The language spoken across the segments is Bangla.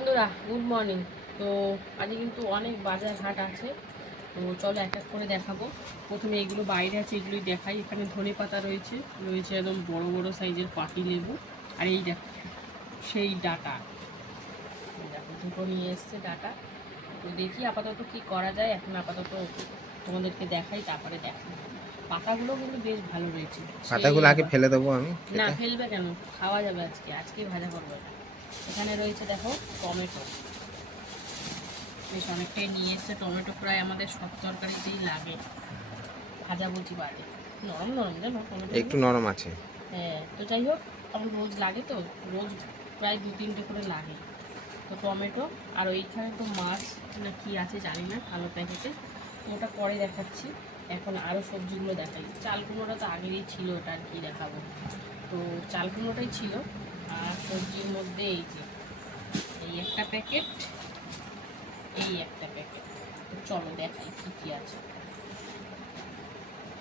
বন্ধুরা গুড মর্নিং তো আজকে কিন্তু অনেক বাজার হাট আছে। তো চলো এক এক করে দেখাবো। প্রথমে এগুলো বাইরে আছে এগুলোই দেখাই। এখানে ধনে পাতা রয়েছে রয়েছে একদম বড় বড় সাইজের পাতি লেবু। আর এই দেখো সেই ডাটা। দেখো দুটো নিয়ে এসছে ডাটা। তো দেখি আপাতত কি করা যায়। এখন আপাতত তোমাদেরকে দেখাই তারপরে দেখাই পাতাগুলো কিন্তু বেশ ভালো রয়েছে। পাতাগুলো আগে ফেলে দেবো আমি না ফেলবে কেন? খাওয়া যাবে আজকে। আজকে ভাজা করব এটা এখানে রয়েছে দেখো টমেটো। বেশ অনেকটাই নিয়ে এসছে টমেটো প্রায় আমাদের সব তরকারিতেই লাগে। ভাজা বুঝি বাদে নরম নরম জানো টমেটো। একটু নরম আছে। হ্যাঁ তো যাই হোক আমার রোজ লাগে তো রোজ প্রায় দু তিনটে করে লাগে। তো টমেটো আর ওইখানে তো মাছ না কি আছে জানি না কালো প্যাকেটে। তো ওটা পরে দেখাচ্ছি। এখন আরও সবজিগুলো দেখাই। চাল কুমড়োটা তো আগেরই ছিল ওটা আর কি দেখাবো। তো চাল কুমড়োটাই ছিল। আর সবজির মধ্যে এই যে এই একটা প্যাকেট এই একটা প্যাকেট চলো দেখাই কী কী আছে।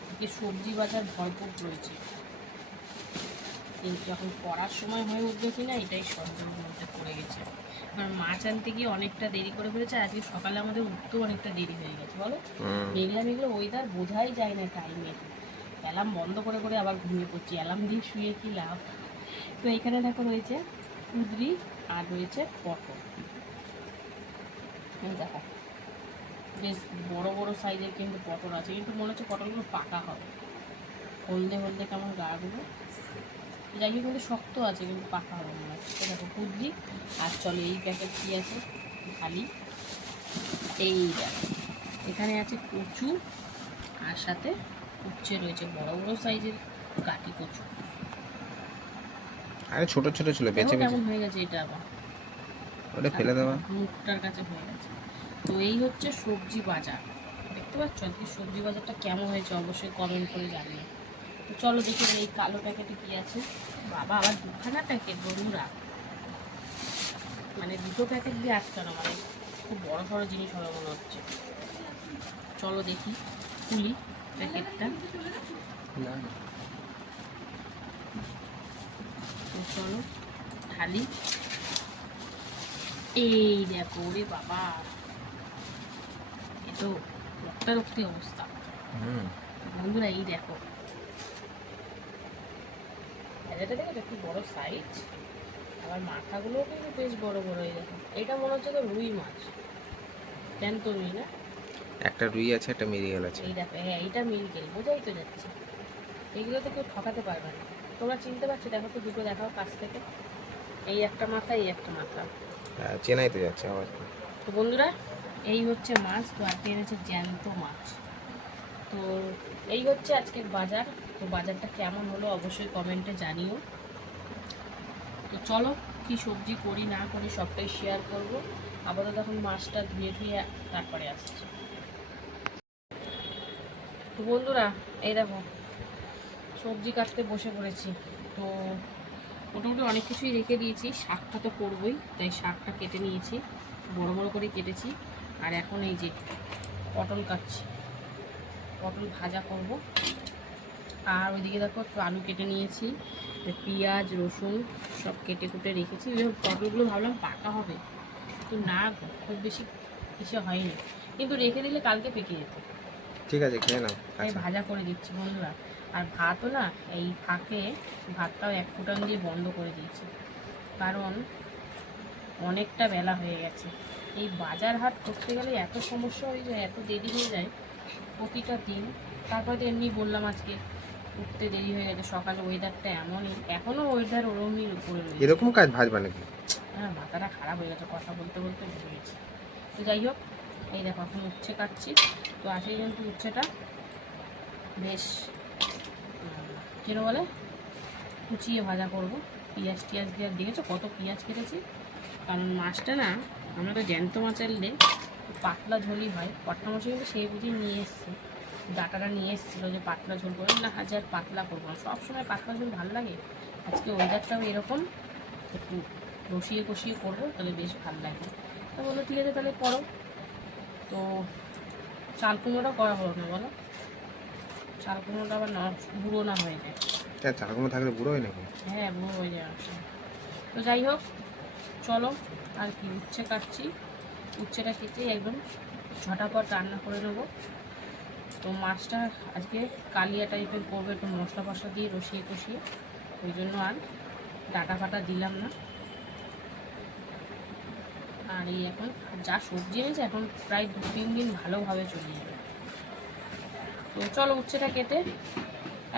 এদিকে সবজি বাজার ভরপুর রয়েছে। কিন্তু এখন পড়ার সময় হয়ে উঠবে কিনা এটাই সন্দেহের মধ্যে পড়ে গেছে। কারণ মাছ আনতে গিয়ে অনেকটা দেরি করে ফেলেছে আজকে সকালে আমাদের উঠতেও অনেকটা দেরি হয়ে গেছে বলো। মেঘলা মেঘলা ওয়েদার বোঝাই যায় না টাইমে অ্যালার্ম বন্ধ করে করে আবার ঘুমিয়ে পড়ছি। অ্যালার্ম দিয়ে শুয়ে কি লাভ? তো এখানে দেখো রয়েছে কুদরি আর রয়েছে পটল। দেখো, বেশ বড় বড় সাইজের কিন্তু পটল আছে, কিন্তু মনে হচ্ছে পটলগুলো পাকা হবে। হলদে হলদে কেমন গাগুলো যাই হোক, কিন্তু শক্ত আছে, কিন্তু পাকা হবে মনে হচ্ছে। দেখো কুদরি, আর চলো এই প্যাকেট কী আছে? খালি এই এখানে আছে কচু, আর সাথে উচ্ছে রয়েছে, বড় বড় সাইজের কাটি কচু। আরে ছোট ছোট ছিল বেছে কেমন হয়ে গেছে এটা আবার। ওটা ফেলে দেওয়া। মুখটার কাছে হয়ে গেছে। তো এই হচ্ছে সবজি বাজার। দেখতে পাচ্ছ? আজকে সবজি বাজারটা কেমন হয়েছে অবশ্যই কমেন্ট করে জানিয়ে তো চলো দেখি এই কালো প্যাকেটে কি আছে। বাবা আবার দুখানা প্যাকেট বন্ধুরা। মানে দুটো প্যাকেট দিয়ে আটকানো মানে খুব বড় সড়ো জিনিস হবে মনে হচ্ছে। চলো দেখি খুলি প্যাকেটটা। তো চলো ঢালি এই দেখো রে বাবা। এ তো অবস্থা। বন্ধুরা এই দেখো। ভেজাটা দেখো একটু বড় সাইজ আবার মাথাগুলোও কিন্তু বেশ বড় বড় এই দেখো। এটা মনে হচ্ছে তো রুই মাছ। জ্যান্ত রুই না? একটা রুই আছে একটা মেরিয়াল আছে। এই দেখো হ্যাঁ এইটা মিলকেল বোঝাই তো যাচ্ছে। এগুলো তো কেউ ঠকাতে পারবে না। তোমরা চিনতে পারছ দেখো তো দুটো দেখাও কাছ থেকে। এই একটা মাথা এই একটা মাথা। হ্যাঁ, চেনাই তো যাচ্ছে আবার তো বন্ধুরা এই হচ্ছে মাছ তো আজকে এনেছে জ্যান্ত মাছ। তো এই হচ্ছে আজকের বাজার। তো বাজারটা কেমন হলো অবশ্যই কমেন্টে জানিও। তো চলো কি সবজি করি না করি সবটাই শেয়ার করব। আপাতত এখন মাছটা ধুয়ে ধুয়ে তারপরে আসছে। তো বন্ধুরা এই দেখো সবজি কাটতে বসে পড়েছি। তো মোটামুটি অনেক কিছুই রেখে দিয়েছি। শাকটা তো করবই তাই শাকটা কেটে নিয়েছি। বড় বড় করে কেটেছি। আর এখন এই যে পটল কাটছি। পটল ভাজা করব। আর ওইদিকে দেখো একটু আলু কেটে নিয়েছি। পেঁয়াজ রসুন সব কেটে কুটে রেখেছি। পটলগুলো ভাবলাম পাকা হবে। কিন্তু না খুব বেশি কিছু হয়নি। কিন্তু রেখে দিলে কালকে পেকে যেত। ঠিক আছে খেয়ে নাও আচ্ছা। ভাজা করে দিচ্ছি বন্ধুরা। আর ভাতও না এই ফাঁকে ভাতটাও এক ফুটান দিয়ে বন্ধ করে দিয়েছি। কারণ অনেকটা বেলা হয়ে গেছে। এই বাজার হাট করতে গেলে এত সমস্যা হয়ে যায় এত দেরি হয়ে যায় প্রতিটা দিন। তারপরে তো এমনি বললাম আজকে উঠতে দেরি হয়ে গেছে সকালে ওয়েদারটা এমনই এখনও ওয়েদার ওরমই উপরে রয়েছে। এরকম কাজ ভাজবা নাকি হ্যাঁ মাথাটা খারাপ হয়ে গেছে কথা বলতে বলতে ভুলে গেছি। তো যাই হোক এই দেখো এখন উচ্ছে কাটছি। তো আজকে কিন্তু উচ্ছেটা বেশ কিরম বলে? কুচিয়ে ভাজা করব। পেঁয়াজ টিয়াজ দিয়ে দেখেছ কত পেঁয়াজ কেটেছি? কারণ মাছটা না, আমরা তো জ্যান্ত মাছ আনলে পাতলা ঝোলই হয়। কট্টা মাছ কিন্তু সেই বুঝি নিয়ে এসছে। ডাটাটা নিয়ে এসেছিল যে পাতলা ঝোল করে না হাজার পাতলা করব না। সবসময় পাতলা ঝোল ভালো লাগে? আজকে ওয়েদারটাও এরকম। একটু রসিয়ে কষিয়ে করব, তাহলে বেশ ভালো লাগে। তো বলল ঠিক আছে, তাহলে করো। তো চাল কুমড়োটা করা হলো না, বলো? চাল কুমড়োটা আবার না বুড়ো না হয়ে যায়। হ্যাঁ চারকমা থাকলে বুড়ো হয় নাকি? হ্যাঁ বুড়ো হয়ে যায় তো যাই হোক চলো আর কি উচ্ছে কাটছি। উচ্ছেটা কেটে একদম ঝটাপট রান্না করে নেব। তো মাছটা আজকে কালিয়া টাইপের করব একটু মশলা ফসলা দিয়ে রসিয়ে কষিয়ে ওই জন্য আর ডাটা ফাটা দিলাম না। আর এই এখন যা সবজি এনেছে এখন প্রায় দু তিন দিন ভালোভাবে চলে যাবে। তো চলো উচ্ছেটা কেটে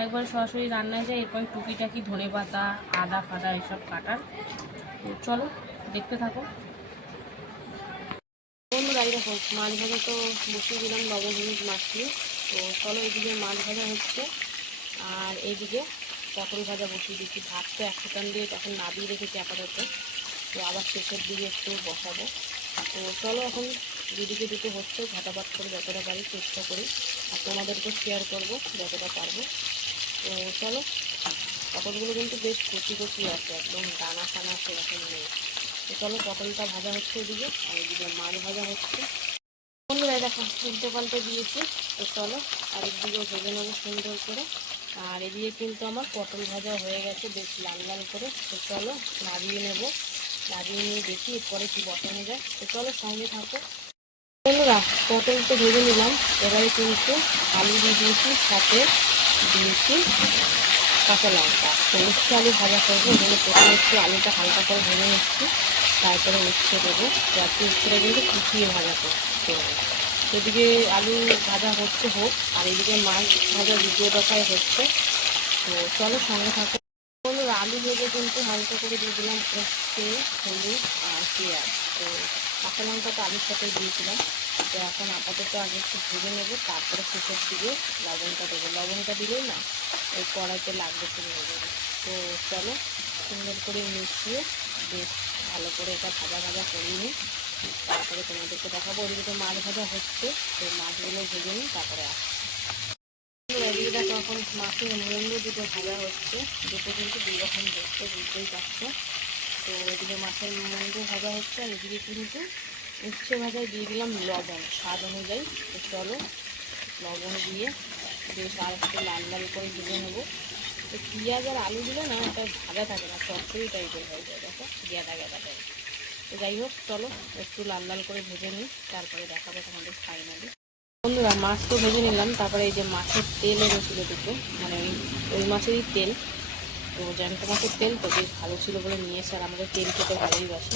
একবার সরাসরি রান্নায় যাই, এরপর টুকিটাকি ধনে পাতা আদা ফাদা এসব কাটার। তো চলো দেখতে থাকো। দেখো মাছ ভাজা তো বসিয়ে দিলাম, লবণ, হলুদ মাখিয়ে। তো চলো এইদিকে মাছ ভাজা হচ্ছে। আর এইদিকে পটল ভাজা বসিয়ে দিচ্ছি। ভাত তো এক ফুটান দিয়ে তখন নাবিয়ে রেখেছি আপাতত। তো আবার শেষের দিকে একটু বসাবো। তো চলো এখন যেদিকে দুটো হচ্ছে ঝাঁটাপাত করে যতটা পারি চেষ্টা করি। আর তোমাদেরকে শেয়ার করব যতটা পারব। তো চলো, পটলগুলো কিন্তু বেশ কচি কচি আছে, একদম দানা টানা সেরকম নেই। তো চলো, পটলটা ভাজা হচ্ছে ওদিকে আর এদিকে মাছ ভাজা হচ্ছে। বন্ধুরা দেখো, উল্টে পাল্টে দিয়েছি। তো চলো আরেকদিকেও ভেজে নেব সুন্দর করে। আর এদিকে কিন্তু আমার পটল ভাজা হয়ে গেছে, বেশ লাল লাল করে। তো চলো, নাড়িয়ে নেব। নাড়িয়ে নিয়ে দেখি এরপরে কি বসানো যায়। তো চলো, সঙ্গে থাকো। বন্ধুরা, পটল তো ভেজে নিলাম। এবারে কিন্তু আলু দিয়ে দিয়েছি, সাথে দিয়েছি কাঁচা লঙ্কা। তো উচ্ছে আলু ভাজা করব জন্য প্রথমে একটু আলুটা হালকা করে ভেজে নিচ্ছি, তারপরে উচ্ছে দেবো। যাতে উচ্ছেটা কিন্তু কুচিয়ে ভাজা করতে হবে এদিকে আলু ভাজা হচ্ছে হোক, আর এদিকে মাছ ভাজা দ্বিতীয় দফায় হচ্ছে। তো চলো সঙ্গে থাকো। আলু ভেজে কিন্তু হালকা করে দিয়ে দিলাম উচ্ছে হলুদ আর পেঁয়াজ। তো কাঁচা লঙ্কা তো আলুর সাথে দিয়েছিলাম। তো এখন আপাতত আগে একটু ভেজে নেব, তারপরে শেষের দিকে লবণটা দেবো। লবণটা দিলেই না ওই কড়াইতে লাগবে শুরু হয়ে যাবে তো চলো সুন্দর করে মিশিয়ে বেশ ভালো করে এটা ভাজা ভাজা করে নিই। তারপরে তোমাদেরকে দেখাবো, ওদিকে তো মাছ ভাজা হচ্ছে, তো মাছগুলো ভেজে নিই, তারপরে আসছি। এদিকে দেখো এখন মাছের মুন্ডু দুটো ভাজা হচ্ছে দুটো কিন্তু দুই রকম দেখতে বুঝতেই পারছ তো এদিকে মাছের মুন্ডু ভাজা হচ্ছে আর এদিকে কিন্তু উচ্ছে ভাজায় দিয়ে দিলাম লবণ স্বাদ অনুযায়ী তো লবণ দিয়ে বেশ আর লাল লাল করে ভেজে নেব তো পেঁয়াজ আর আলু দিলে না ওটা ভাজা থাকে না চচ্চড়ি টাইপের হয়ে যায় দেখো গেঁদা গেঁদা টাইপ তো যাই হোক, চলো একটু লাল লাল করে ভেজে নিই, তারপরে দেখাবো তোমাদের ফাইনালি বন্ধুরা, মাছ তো ভেজে নিলাম, তারপরে এই যে মাছের তেল এনেছিল দুটো মানে ওই মাছেরই তেল। তো জ্যান্ত মাছের তেল তো বেশ ভালো ছিল বলে নিয়েছে, আর আমাদের তেল খেতে ভালোই বাসে।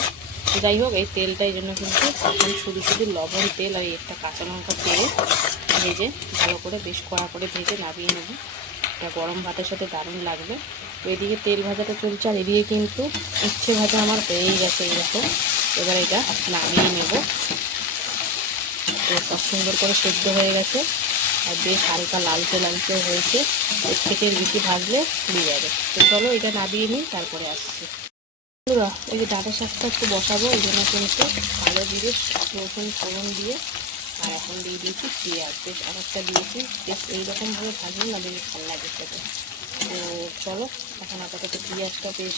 তো যাই হোক, এই তেলটা এই জন্য কিন্তু এখন শুধু শুধু লবণ তেল আর একটা কাঁচা লঙ্কা তেলে ভেজে ভালো করে বেশ কড়া করে ভেজে নামিয়ে নেব। এটা গরম ভাতের সাথে দারুণ লাগবে। তো এদিকে তেল ভাজাটা চলছে, আর এদিকে কিন্তু উচ্ছে ভাজা আমার হয়েই গেছে এইরকম। এবার এটা নামিয়ে নেব। সব সুন্দর করে সেদ্ধ হয়ে গেছে আর বেশ হালকা লালচে লালচে হয়েছে। এর থেকে বেশি ভাজলে দিয়ে যাবে। তো চলো এটা নামিয়ে নিই তারপরে আসছি। বন্ধুরা, এই যে ডাটা শাকটা একটু বসাবো এই জন্য কিন্তু ভালো দিয়ে রসুন ফোড়ন দিয়ে আর এখন দিয়ে দিয়েছি পেঁয়াজ। বেশ অনেকটা দিয়েছি। বেশ এইরকমভাবে ভাজলে না বেশ ভালো লাগে খেতে। তো চলো এখন আপাতত পেঁয়াজটা বেশ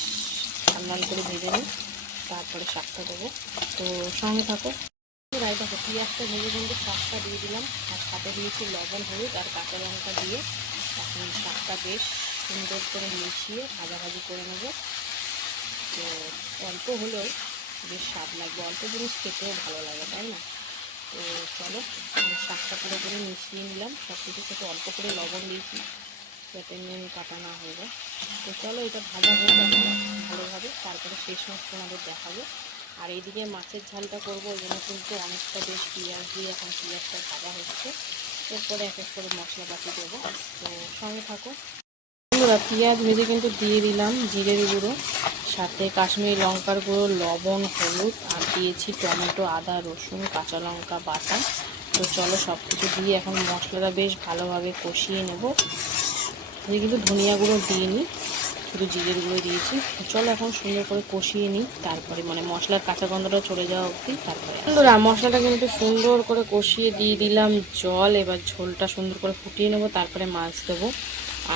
লাল করে ভেজে নিই তারপরে শাকটা দেবো। তো সঙ্গে থাকো। রাই দেখো, পেঁয়াজটা ভেজে কিন্তু শাকটা দিয়ে দিলাম। আর সাথে দিয়েছি লবণ, হলুদ আর কাঁচা লঙ্কা দিয়ে এখন শাকটা বেশ সুন্দর করে মিশিয়ে ভাজাভাজি করে নেব। তো অল্প হলেও বেশ স্বাদ লাগবে। অল্প জিনিস খেতেও ভালো লাগে, তাই না? তো চলো শাকটা পুরো করে মিশিয়ে নিলাম। সব কিছু থেকে অল্প করে লবণ দিয়েছি যাতে নুন কাটা না হয়ে যায়। তো চলো, এটা ভাজা হয়ে যাবে ভালোভাবে। তারপরে শেষ মাছ তোমাদের দেখাবো। আর এইদিকে মাছের ঝালটা করব ওই জন্য কিন্তু অনেকটা বেশ পেঁয়াজ দিয়ে এখন পেঁয়াজটা ভাজা হচ্ছে। এরপরে এক এক করে মশলাপাতি দেবো। তো সঙ্গে থাকো। বন্ধুরা, পেঁয়াজ ভেজে কিন্তু দিয়ে দিলাম জিরের গুঁড়ো, সাথে কাশ্মীরি লঙ্কার গুঁড়ো, লবণ, হলুদ, আর দিয়েছি টমেটো, আদা, রসুন, কাঁচা লঙ্কা, বাটা। তো চলো সব কিছু দিয়ে এখন মশলাটা বেশ ভালোভাবে কষিয়ে নেব। কিন্তু ধনিয়া গুঁড়ো দিইনি শুধু জিরের গুঁড়ো দিয়েছি চলো এখন সুন্দর করে কষিয়ে নিই। তারপরে মানে মশলার কাঁচা গন্ধটা চলে যাওয়া অবধি তারপরে বন্ধুরা, মশলাটা কিন্তু সুন্দর করে কষিয়ে দিয়ে দিলাম জল। এবার ঝোলটা সুন্দর করে ফুটিয়ে নেব, তারপরে মাছ দেবো।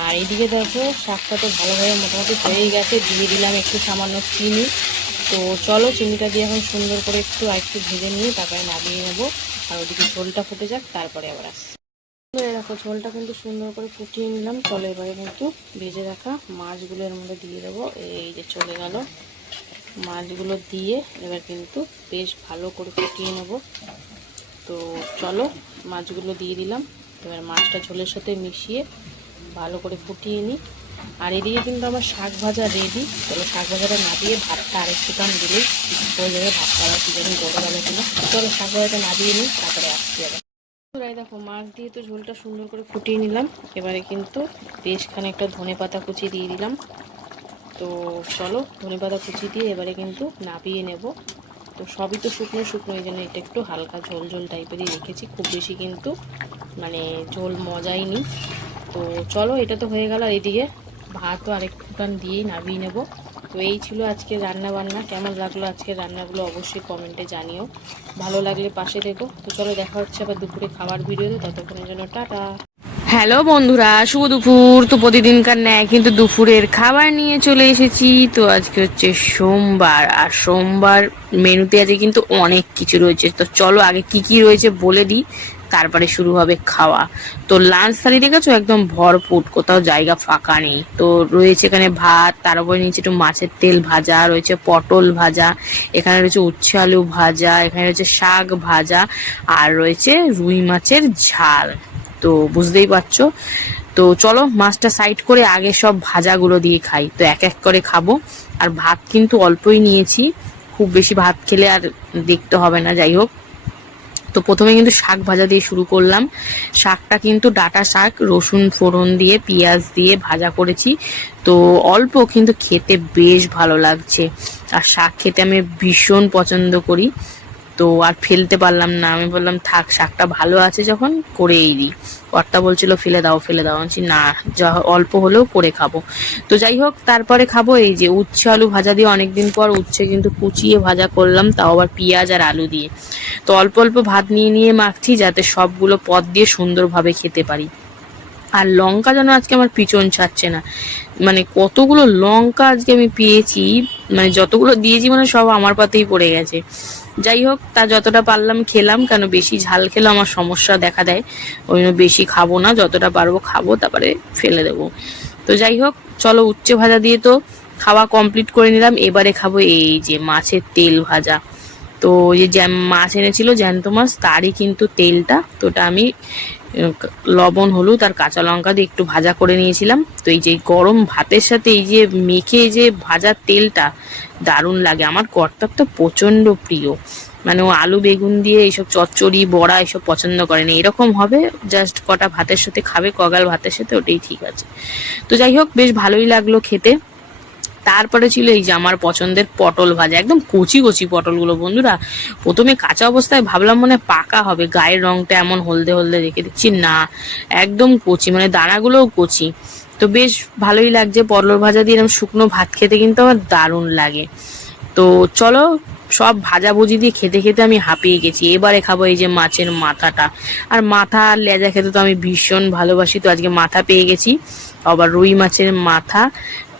আর এদিকে দেখো, শাকটা তো ভালোভাবে মোটামুটি হয়েই গেছে। দিয়ে দিলাম একটু সামান্য চিনি। তো চলো চিনিটা দিয়ে এখন সুন্দর করে একটু আর একটু ভেজে নিয়ে তারপরে নামিয়ে নেব। আর ওদিকে ঝোলটা ফুটে যাক, তারপরে আবার আসছি দেখো, ঝোলটা কিন্তু সুন্দর করে ফুটিয়ে নিলাম। চলো এবারে কিন্তু ভেজে রাখা মাছগুলো এর মধ্যে দিয়ে দেবো। এই যে চলে গেল। মাছগুলো দিয়ে এবার কিন্তু বেশ ভালো করে ফুটিয়ে নেব। তো চলো, মাছগুলো দিয়ে দিলাম। এবার মাছটা ঝোলের সাথে মিশিয়ে ভালো করে ফুটিয়ে নিই। আর এদিকে কিন্তু আমার শাক ভাজা রেডি চলো, শাক ভাজাটা না দিয়ে ভাতটা আরেকটু টান দিলেই হয়ে যাবে। ভাতটা আবার কি জানি গড়ে গেল কিনা। চলো, শাক ভাজাটা না দিয়ে নিই, তারপরে আসছি আবার। বন্ধুরা, দেখো মাছ দিয়ে তো ঝোলটা সুন্দর করে ফুটিয়ে নিলাম। এবারে কিন্তু বেশ খানিকটা ধনে পাতা কুচি দিয়ে দিলাম। তো চলো ধনে পাতা কুচি দিয়ে এবারে কিন্তু নাবিয়ে নেব। তো সবই তো শুকনো শুকনো এই জন্য এটা একটু হালকা ঝোল ঝোল টাইপেরই রেখেছি। খুব বেশি কিন্তু মানে ঝোল মজাই নি তো চলো এটা তো হয়ে গেল আর এদিকে। ভাতও আরেকটু টান দিয়েই নাবিয়ে নেব। তো এই ছিল আজকে রান্না বান্না কেমন লাগল আজকের রান্নাগুলো অবশ্যই কমেন্টে জানিও। ভালো লাগলে পাশে দেখো তো চলো দেখা হচ্ছে আবার দুপুরে খাবার ভিডিওতে। ততক্ষণের জন্য টাটা। হ্যালো বন্ধুরা, শুভ দুপুর। তো প্রতিদিনকার ন্যায় কিন্তু দুপুরের খাবার নিয়ে চলে এসেছি। তো আজকে হচ্ছে সোমবার। আর সোমবার মেনুতে আজকে কিন্তু অনেক কিছু রয়েছে। তো চলো আগে কি কি রয়েছে বলে দিই। তারপরে শুরু হবে খাওয়া। তো লাঞ্চ থালি দেখেছ? একদম ভরপুর, কোথাও জায়গা ফাঁকা নেই। তো রয়েছে এখানে ভাত, তার উপরে নিচে একটু মাছের তেল ভাজা, রয়েছে পটল ভাজা, এখানে রয়েছে উচ্ছে আলু ভাজা, এখানে রয়েছে শাক ভাজা, আর রয়েছে রুই মাছের ঝাল। তো বুঝতেই পারছ? তো চলো মাছটা সাইড করে আগে সব ভাজাগুলো দিয়ে খাই। তো এক এক করে খাব। আর ভাত কিন্তু অল্পই নিয়েছি। খুব বেশি ভাত খেলে আর দেখতে হবে না, যাই হোক। তো প্রথমে কিন্তু শাক ভাজা দিয়ে শুরু করলাম। শাকটা কিন্তু ডাটা শাক, রসুন ফোড়ন দিয়ে, পেঁয়াজ দিয়ে ভাজা করেছি। তো অল্প কিন্তু খেতে বেশ ভালো লাগছে। আর শাক খেতে আমি ভীষণ পছন্দ করি। তো আর ফেলতে পারলাম না। আমি বললাম থাক শাকটা ভালো আছে যখন করেই দিই। কর্তা বলছিল ফেলে দাও ফেলে দাও। বলছি, না যা অল্প হলেও করে খাব। তো যাই হোক তারপরে খাব এই যে উচ্ছে আলু ভাজা দিয়ে অনেকদিন পর উচ্ছে কিন্তু কুচিয়ে ভাজা করলাম তাও আবার পেঁয়াজ আর আলু দিয়ে। তো অল্প অল্প ভাত নিয়ে নিয়ে মাখছি যাতে সবগুলো পদ দিয়ে সুন্দরভাবে খেতে পারি। আর লঙ্কা যেন আজকে আমার পিছন ছাড়ছে না। মানে কতগুলো লঙ্কা আজকে আমি পেয়েছি মানে যতগুলো দিয়েছি মানে সব আমার পাতেই পড়ে গেছে। যাই হোক, তা যতটা পারলাম খেলাম, কেন বেশি ঝাল খেলে আমার সমস্যা দেখা দেয়। ওই জন্য বেশি খাব না, যতটা পারব খাব, তারপরে ফেলে দেবো। তো যাই হোক, চলো উচ্ছে ভাজা দিয়ে তো খাওয়া কমপ্লিট করে নিলাম। এবারে খাব এই যে মাছের তেল ভাজা। তো যে মাছ এনেছিল জ্যান্ত মাছ, তারই কিন্তু তেলটা, তো ওটা আমি লবণ, হলুদ আর কাঁচা লঙ্কা দিয়ে একটু ভাজা করে নিয়েছিলাম। তো এই যে গরম ভাতের সাথে এই যে মেখে যে ভাজার তেলটা দারুণ লাগে। আমার কর্তার তো প্রচণ্ড প্রিয়। মানে ও আলু, বেগুন দিয়ে এইসব চচ্চড়ি, বড়া এসব পছন্দ করে না। এরকম হবে জাস্ট কটা ভাতের সাথে খাবে, কগাল ভাতের সাথে ওটাই ঠিক আছে। তো যাই হোক, বেশ ভালোই লাগল খেতে। তারপরে ছিল এই যে আমার পছন্দের পটল ভাজা, একদম কচি কচি পটলগুলো বন্ধুরা। প্রথমে কাঁচা অবস্থায় ভাবলাম মনে পাকা হবে, গায়ের রংটা এমন হলদে হলদে রেখে দিচ্ছি। না, একদম কচি মানে দানাগুলোও কচি। তো বেশ ভালোই লাগছে পটল ভাজা দিয়ে এরকম শুকনো ভাত খেতে কিন্তু আমার দারুণ লাগে। তো চলো, সব ভাজাভুজি দিয়ে খেতে খেতে আমি হাঁপিয়ে গেছি। এবারে খাব এই যে মাছের মাথাটা। আর মাথা আর লেজা খেতে তো আমি ভীষণ ভালোবাসি, তো আজকে মাথা পেয়ে গেছি। আবার রুই মাছের মাথা।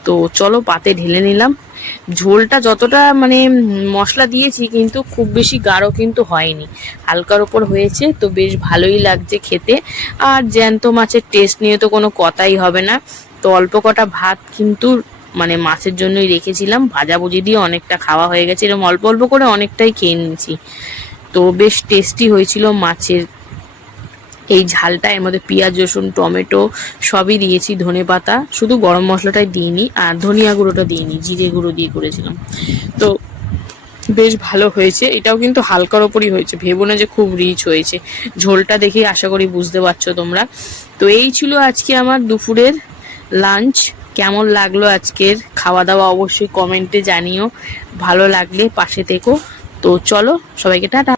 তো চলো পাতে ঢেলে নিলাম। ঝোলটা যতটা মানে মশলা দিয়েছি কিন্তু খুব বেশি গাঢ় কিন্তু হয়নি। হালকার ওপর হয়েছে তো বেশ ভালোই লাগছে খেতে। আর জ্যান্ত মাছের টেস্ট নিয়ে তো কোনো কথাই হবে না। তো অল্প কটা ভাত কিন্তু মানে মাছের জন্যই রেখেছিলাম। ভাজাভুজি দিয়ে অনেকটা খাওয়া হয়ে গেছে। এরকম অল্প অল্প করে অনেকটাই খেয়ে নিয়েছি। তো বেশ টেস্টি হয়েছিল মাছের এই ঝালটা, এর মধ্যে পেঁয়াজ, রসুন, টমেটো সবই দিয়েছি, ধনে পাতা। শুধু গরম মশলাটাই দিইনি, আর ধনিয়া গুঁড়োটা দিইনি, জিরে গুঁড়ো দিয়ে করেছিলাম। তো বেশ ভালো হয়েছে। এটাও কিন্তু হালকার ওপরই হয়েছে। ভেবো না যে খুব রিচ হয়েছে। ঝোলটা দেখে আশা করি বুঝতে পারছ তোমরা। তো এই ছিল আজকে আমার দুপুরের লাঞ্চ কেমন লাগল আজকের খাওয়া দাওয়া অবশ্যই কমেন্টে জানিও। ভালো লাগলে পাশে থেকো। তো চলো, সবাইকে টাটা।